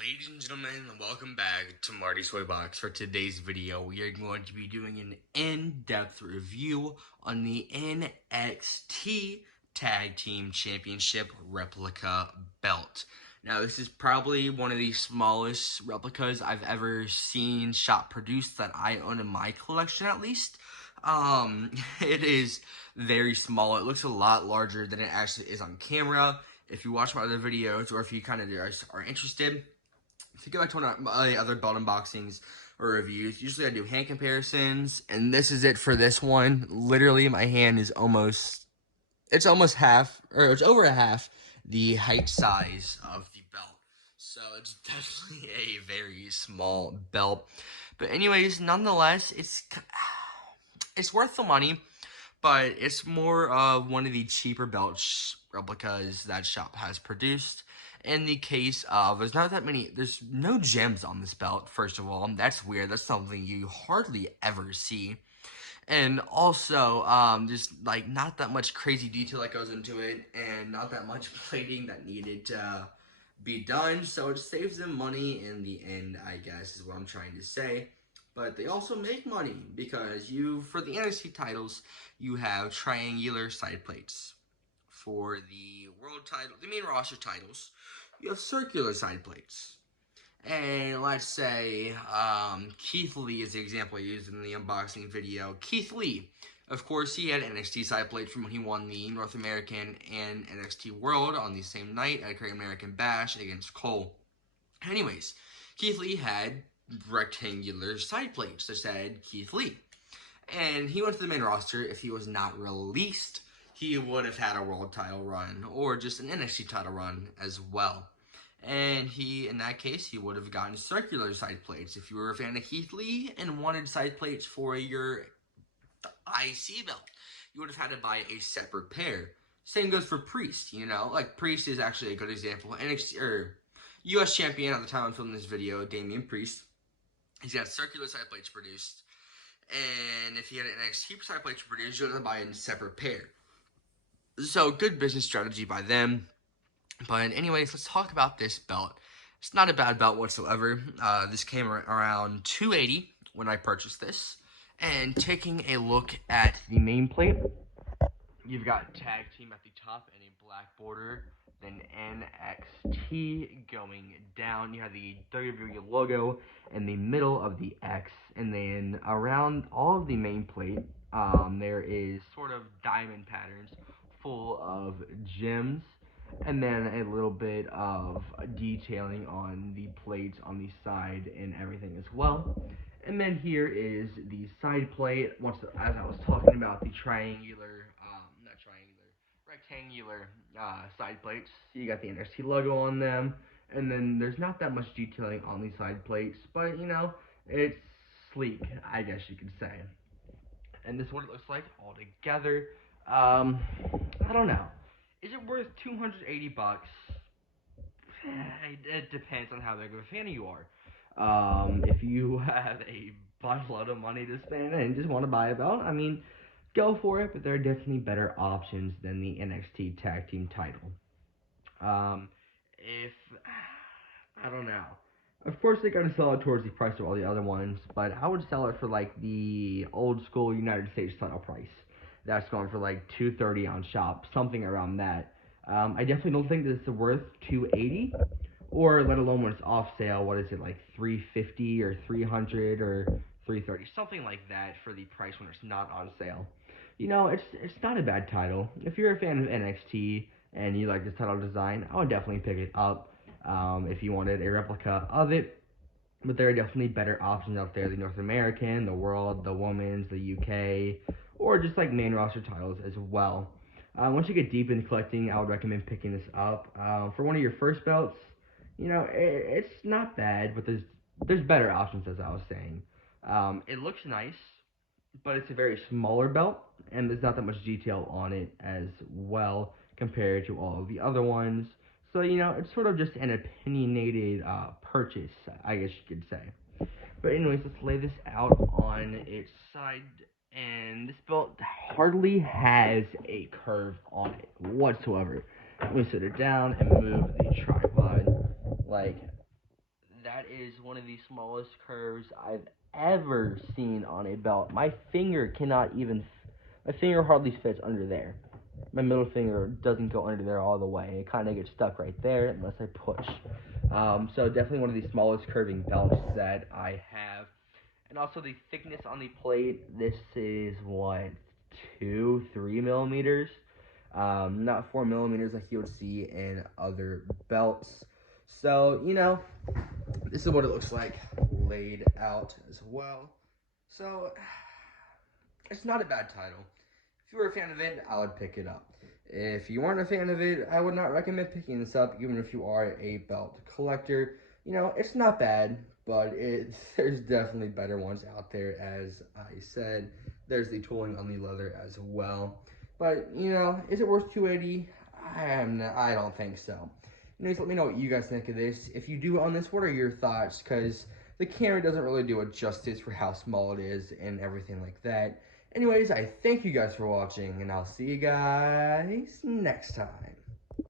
Ladies and gentlemen, welcome back to Marty's Toybox. For today's video, we are going to be doing an in-depth review on the NXT Tag Team Championship Replica belt. Now, this is probably one of the smallest replicas I've ever seen shop produced that I own in my collection, at least. It is very small. It looks a lot larger than it actually is on camera. If you watch my other videos, or if you kind of are interested, if you go back to one of my other belt unboxings or reviews, usually I do hand comparisons, and this is it for this one. Literally, my hand is it's almost half, or it's over a half, the height size of the belt. So it's definitely a very small belt. But anyways, nonetheless, it's worth the money, but it's more of one of the cheaper belt replicas that shop has produced. In the case of, there's no gems on this belt, first of all. That's weird. That's something you hardly ever see. And also, just like not that much crazy detail that goes into it, and not that much plating that needed to be done. So it saves them money in the end, I guess, is what I'm trying to say. But they also make money because for the NXT titles, you have triangular side plates. For the world title, the main roster titles, you have circular side plates. And let's say Keith Lee is the example I used in the unboxing video. Keith Lee, of course, he had NXT side plates from when he won the North American and NXT World on the same night at Great American Bash against Cole. Anyways, Keith Lee had rectangular side plates that said Keith Lee. And he went to the main roster. If he was not released, he would have had a world title run or just an NXT title run as well. And in that case, he would have gotten circular side plates. If you were a fan of Keith Lee and wanted side plates for your IC belt, you would have had to buy a separate pair. Same goes for Priest, like Priest is actually a good example. US champion at the time I'm filming this video, Damian Priest. He's got circular side plates produced. And if he had an NXT side plates produced, you would have to buy a separate pair. So, good business strategy by them. But anyways, let's talk about this belt. It's not a bad belt whatsoever. This came around $280 when I purchased this. And taking a look at the nameplate, you've got tag team at the top and a black border. Then NXT going down. You have the WWE logo in the middle of the X. And then around all of the nameplate, there is sort of diamond patterns full of gems. And then a little bit of detailing on the plates on the side and everything as well. And then here is the side plate. As I was talking about, the rectangular side plates. You got the NXT logo on them. And then there's not that much detailing on the side plates, but it's sleek, I guess you could say. And this is what it looks like all together. I don't know. Is it worth $280? It depends on how big of a fan you are. If you have a buttload of money to spend and just want to buy a belt, go for it, but there are definitely better options than the NXT Tag Team title. I don't know. Of course, they gotta sell it towards the price of all the other ones, but I would sell it for like the old school United States title price. That's going for like $230 on shop, something around that. I definitely don't think this is worth $280, or let alone when it's off sale. What is it, like $350 or $300 or $330, something like that for the price when it's not on sale. It's not a bad title. If you're a fan of NXT and you like this title design, I would definitely pick it up if you wanted a replica of it. But there are definitely better options out there: the North American, the World, the Women's, the UK, or just like main roster titles as well. Once you get deep into collecting, I would recommend picking this up. For one of your first belts, it's not bad, but there's better options, as I was saying. It looks nice, but it's a very smaller belt, and there's not that much detail on it as well compared to all of the other ones. So, it's sort of just an opinionated purchase, I guess you could say. But anyways, let's lay this out on its side. And this belt hardly has a curve on it whatsoever. Let me sit it down and move the tripod like that is one of the smallest curves I've ever seen on a belt. My finger hardly fits under there. My middle finger doesn't go under there all the way. It kind of gets stuck right there unless I push. So definitely one of the smallest curving belts that I have. And also the thickness on the plate, this is what, 3 millimeters? Not 4 millimeters like you would see in other belts. So, this is what it looks like laid out as well. So, it's not a bad title. If you were a fan of it, I would pick it up. If you weren't a fan of it, I would not recommend picking this up, even if you are a belt collector. It's not bad, but there's definitely better ones out there, as I said. There's the tooling on the leather as well. But, is it worth $280? I don't think so. Let me know what you guys think of this. If you do own this, what are your thoughts? Because the camera doesn't really do it justice for how small it is and everything like that. Anyways, I thank you guys for watching, and I'll see you guys next time.